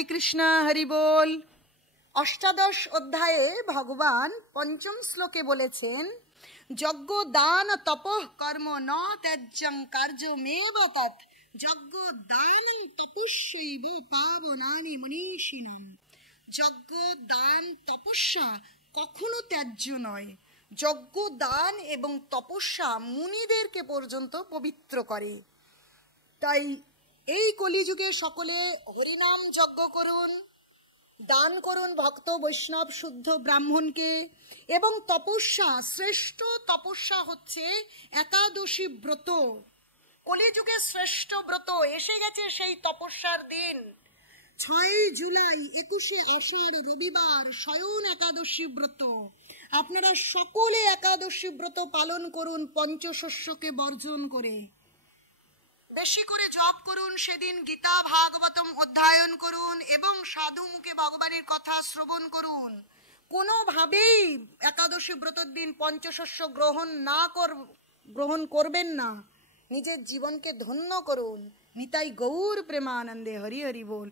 হরে কৃষ্ণ, হরি বল। অষ্টাদশ অধ্যায়ে ভগবান পঞ্চম শ্লোকে বলেছেন, যজ্ঞ দান তপঃ কর্ম ন ত্যাজ্যং কার্যমেব তৎ যজ্ঞ দান তপস্যৈব পাবনানি মনীষিণাম। যজ্ঞ দান তপস্যা কখনো ত্যায্য নয়। যজ্ঞ দান এবং তপস্যা মুনিদেরকে পর্যন্ত পবিত্র করে। তাই এই কলিযুগে সকলে হরিনাম যজ্ঞ করুন, দান করুন ভক্ত বৈষ্ণব শুদ্ধ ব্রাহ্মণকে, এবং তপস্যা, শ্রেষ্ঠ তপস্যা হচ্ছে একাদশী ব্রত। কলিযুগে শ্রেষ্ঠ ব্রত এসে গেছে সেই তপস্যার দিন। 6 জুলাই 21 আষাঢ় রবিবার শয়ন একাদশী ব্রত। আপনারা সকলে একাদশী ব্রত পালন করুন পঞ্চশস্যকে বর্জন করে। বেশি করে জপ করুন, সেদিন গীতা ভাগবতম অধ্যয়ন করুন এবং সাধু মুখে ভগবানের কথা শ্রবণ করুন। কোনোভাবেই একাদশী ব্রতের দিন পঞ্চশস্য গ্রহণ করবেন না। নিজের জীবনকে ধন্য করুন। নিতাই গৌর প্রেমানন্দে হরি হরি বল।